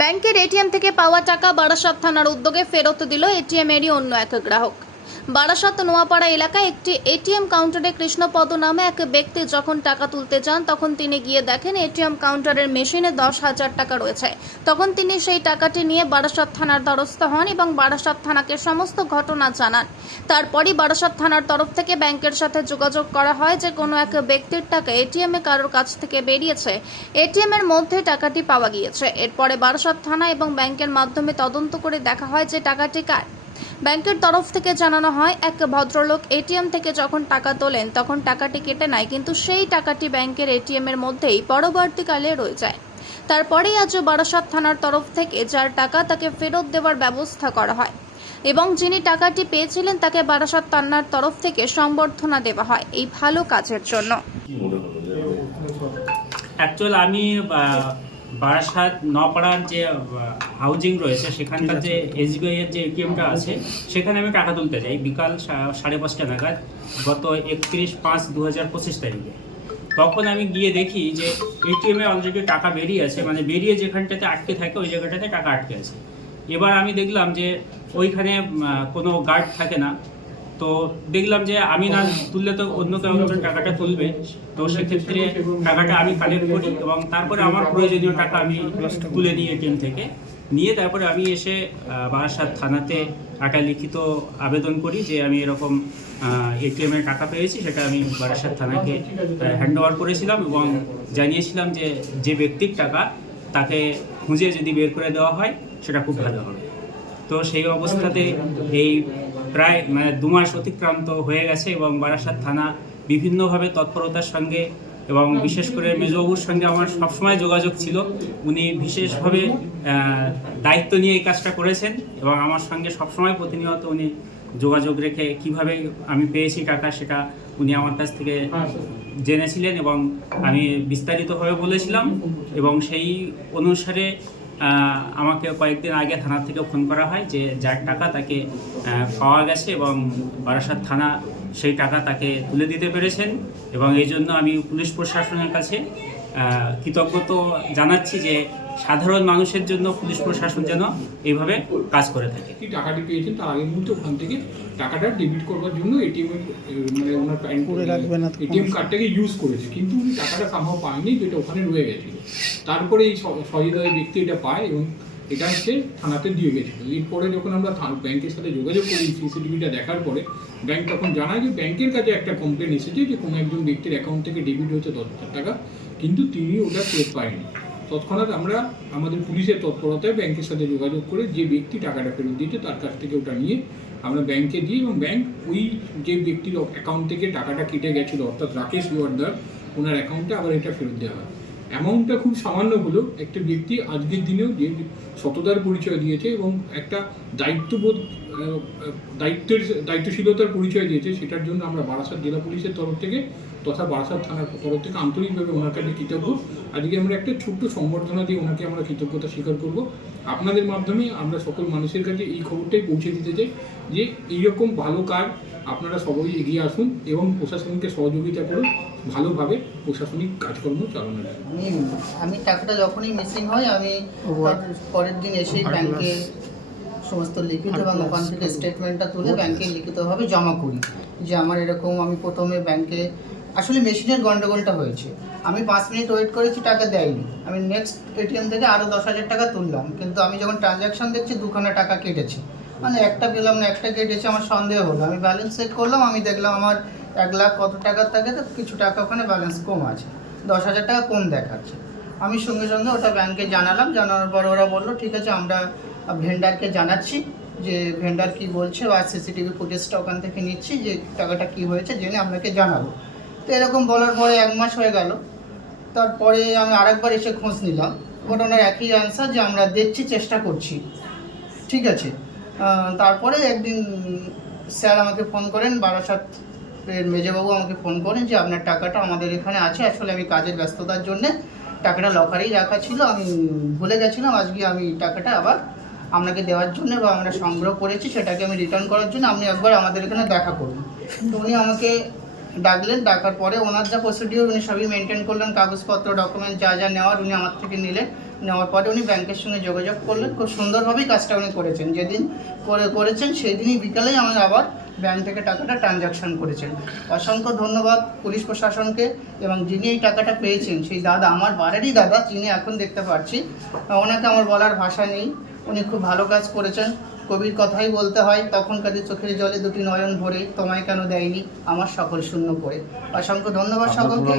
ব্যাংকের এটিএম থেকে পাওয়া টাকা বারাসাত থানার উদ্যোগে ফেরত দিল এটিএমেরই অন্য এক গ্রাহক। বারাসাত নোয়াপাড়া এলাকায় একটি এটিএম কাউন্টারে কৃষ্ণপদ নামে এক ব্যক্তি যখন টাকা তুলতে যান তখন তিনি গিয়ে দেখেন এটিএম কাউন্টারের মেশিনে 10,000 টাকা রয়েছে। তখন তিনি সেই টাকাটি নিয়ে বারাসাত থানার দ্বারস্থ হন এবং বারাসাত থানাকে সমস্ত ঘটনা জানান। তারপরই বারাসাত থানার তরফ থেকে ব্যাংকের সাথে যোগাযোগ করা হয় যে কোনো এক ব্যক্তির টাকা এটিএমে কারোর কাছ থেকে বেরিয়েছে, এটিএমের মধ্যে টাকাটি পাওয়া গিয়েছে। এরপরে বারাসাত থানা এবং ব্যাংকের মাধ্যমে তদন্ত করে দেখা হয় যে টাকাটি কার। ব্যাংকের তরফ থেকে জানানো হয় এক ভদ্রলোক এটিএম থেকে যখন টাকা তোলেন তখন টাকাটি কেটে নেয়, কিন্তু সেই টাকাটি ব্যাংকের এটিএম এর মধ্যেই পরবর্তীকালে রয়ে যায়। তারপরেই আজ বারাসাত থানার তরফ থেকে যার টাকা তাকে ফেরত দেওয়ার ব্যবস্থা করা হয় এবং যিনি টাকাটি পেয়েছিলেন তাকে বারাসাত থানার তরফ থেকে সম্বর্ধনা দেওয়া হয় এই ভালো কাজের জন্য। অ্যাকচুয়ালি আমি বারাসাত নপাড়ার যে হাউজিং রয়েছে সেখানকার যে এসবিআই এর যে এটিএমটা আছে সেখানে আমি টাকা তুলতে যাই বিকাল 5:30 নাগাদ গত 31/5/2025 তারিখে। তখন আমি গিয়ে দেখি যে এটিএমে অলরেডি টাকা বেরিয়ে আছে, মানে বেরিয়ে যেখানটাতে আটকে থাকে ওই জায়গাটাতে টাকা আটকে আছে। এবার আমি দেখলাম যে ওইখানে কোনো গার্ড থাকে না, তো দেখলাম যে আমি না তুললে তো অন্য কেউ টাকাটা তুলবে, তো সেক্ষেত্রে টাকাটা আমি কালেক্ট করি এবং তারপরে আমার প্রয়োজনীয় টাকা আমি তুলে নিই এটিএম থেকে। নিয়ে তারপরে আমি এসে বারাসাত থানাতে একটা লিখিত আবেদন করি যে আমি এরকম এটিএমের টাকা পেয়েছি, সেটা আমি বারাসাত থানাকে হ্যান্ড ওভার করেছিলাম এবং জানিয়েছিলাম যে যে ব্যক্তির টাকা তাকে খুঁজে যদি বের করে দেওয়া হয় সেটা খুব ভালো হবে। তো সেই অবস্থাতে এই প্রায় 2 মাস অতিক্রান্ত হয়ে গেছে এবং বারাসাত থানা বিভিন্নভাবে তৎপরতার সঙ্গে এবং বিশেষ করে মেজবাবুর সঙ্গে আমার সবসময় যোগাযোগ ছিল। উনি বিশেষভাবে দায়িত্ব নিয়ে এই কাজটা করেছেন এবং আমার সঙ্গে সবসময় প্রতিনিয়ত উনি যোগাযোগ রেখে কিভাবে আমি পেয়েছি টাকা সেটা উনি আমার কাছ থেকে জেনেছিলেন এবং আমি বিস্তারিতভাবে বলেছিলাম এবং সেই অনুসারে আমাকে কয়েকদিন আগে থানা থেকে ফোন করা হয় যে যার টাকা তাকে পাওয়া গেছে এবং বারাসাত থানা সেই টাকা তাকে তুলে দিতে পেরেছেন এবং এই জন্য আমি পুলিশ প্রশাসনের কাছে কৃতজ্ঞতা জানাচ্ছি যে সাধারণ মানুষের জন্য পুলিশ প্রশাসন যেন এইভাবে কাজ করে থাকে। টাকাটি পেয়েছেন তার আগের মুহূর্তে ওখান থেকে টাকাটা ডেবিট করবার জন্য এটিএম মানে ওনার এটিএম কার্ডটাকে ইউজ করেছে, কিন্তু উনি টাকাটা সামহাও পায়নি, যেটা ওখানে রয়ে গেছিল। তারপরে এই সহৃদয় ব্যক্তি এটা পায় এবং এটা হচ্ছে থানাতে দিয়ে গেছিল। এরপরে যখন আমরা ব্যাংকের সাথে যোগাযোগ করি সিসিটিভিটা দেখার পরে ব্যাংক তখন জানায় যে ব্যাংকের কাছে একটা কমপ্লেন এসেছে যে কোনো একজন ব্যক্তির অ্যাকাউন্ট থেকে ডেবিট হয়েছে 10,000 টাকা, কিন্তু তিনি ওটা ফেরত পায়নি। তৎক্ষণাৎ আমরা আমাদের পুলিশের তৎপরতায় ব্যাংকের সাথে যোগাযোগ করে যে ব্যক্তি টাকাটা ফেরত দিয়েছে তার কাছ থেকে ওটা নিয়ে আমরা ব্যাংকে দিই এবং ব্যাংক ওই যে ব্যক্তির অ্যাকাউন্ট থেকে টাকাটা কেটে গেছিলো অর্থাৎ রাকেশ ওয়ার্দার, ওনার অ্যাকাউন্টে আবার এটা ফেরত দেওয়া হয়। অ্যামাউন্টটা খুব সামান্য হলেও একটা ব্যক্তি আজকের দিনেও যে সততার পরিচয় দিয়েছে এবং একটা দায়িত্বশীলতার পরিচয় দিয়েছে, সেটার জন্য আমরা বারাসাত জেলা পুলিশের তরফ থেকে তথা বারাসাত থানার তরফ থেকে আন্তরিকভাবে ওনার কাছে কৃতজ্ঞ। আজকে আমরা একটা ছোট্ট সম্বর্ধনা দিয়ে ওনাকে আমরা কৃতজ্ঞতা স্বীকার করব। আপনাদের মাধ্যমে আমরা সকল মানুষের কাছে এই খবরটাই পৌঁছে দিতে চাই যে এইরকম ভালো কাজ আপনারা সবাই এগিয়ে আসুন এবং প্রশাসনকে সহযোগিতা করুন ভালোভাবে প্রশাসনিক কাজকর্ম চালানোর জন্য। আমি টাকাটা যখনই মিসিং হয় আমি পরের দিন এসেই ব্যাংকে সমস্ত লিখিত এবং ওখান থেকে স্টেটমেন্টটা তুলে ব্যাংকে লিখিতভাবে জমা করি যে আমার এরকম, আমি প্রথমে ব্যাংকে আসলে মেশিনের গন্ডগোলটা হয়েছে, আমি 5 মিনিট ওয়েট করেছি, টাকা দেয়নি, আমি নেক্সট এটিএম থেকে আরও 10,000 টাকা তুললাম, কিন্তু আমি যখন ট্রানজ্যাকশন দেখছি 2খানা টাকা কেটেছে, মানে একটা পেলাম না একটা কেটেছে, আমার সন্দেহ হলো, আমি ব্যালেন্স চেক করলাম, আমি দেখলাম আমার 1 লাখ কত টাকার থাকে তো কিছু টাকা ওখানে ব্যালেন্স কম আছে, 10,000 টাকা কম দেখাচ্ছে। আমি সঙ্গে সঙ্গে ওটা ব্যাংকে জানালাম, জানানোর পর ওরা বললো ঠিক আছে আমরা ভেন্ডারকে জানাচ্ছি যে ভেন্ডার কি বলছে বা সিসিটিভি ফুটেজটা ওখান থেকে নিচ্ছি, যে টাকাটা কি হয়েছে জেনে আপনাকে জানাবো। তো এরকম বলার পরে 1 মাস হয়ে গেল। তারপরে আমি আরেকবার এসে খোঁজ নিলাম, ওনার একই অ্যান্সার যে আমরা দেখছি, চেষ্টা করছি, ঠিক আছে। তারপরে একদিন স্যার আমাকে ফোন করেন, বারাসাতের মেজবাবু আমাকে ফোন করেন যে আপনার টাকাটা আমাদের এখানে আছে, আসলে আমি কাজের ব্যস্ততার জন্যে টাকাটা লকারেই রাখা ছিল, আমি ভুলে গেছিলাম, আজকে আমি টাকাটা আবার আপনাকে দেওয়ার জন্য বা আমরা সংগ্রহ করেছি সেটাকে আমি রিটার্ন করার জন্য আপনি একবার আমাদের এখানে দেখা করুন। তো উনি আমাকে ডাকলেন, ডাকার পরে ওনার যা প্রসিডিওর উনি সবই মেনটেন করলেন, কাগজপত্র ডকুমেন্ট যা যা নেওয়ার উনি আমার থেকে নিলেন, নেওয়ার পরে উনি ব্যাংকের সঙ্গে যোগাযোগ করলেন, খুব সুন্দরভাবেই কাজটা উনি করেছেন। যেদিন করেছেন সেই দিনই বিকালেই আমার আবার ব্যাংক থেকে টাকাটা ট্রানজাকশন করেছেন। অসংখ্য ধন্যবাদ পুলিশ প্রশাসনকে, এবং যিনি এই টাকাটা পেয়েছেন সেই দাদা, আমার বাড়িরই দাদা, যিনি এখন দেখতে পাচ্ছি, ওনাকে আমার বলার ভাষা নেই। উনি খুব ভালো কাজ করেছেন। কবির কথাই বলতে হয়, তখন কাদের চোখের জলে দুটি নয়ন ভরে, তোমায় কেন দেয়নি আমার সকল শূন্য করে। অসংখ্য ধন্যবাদ সকলকে।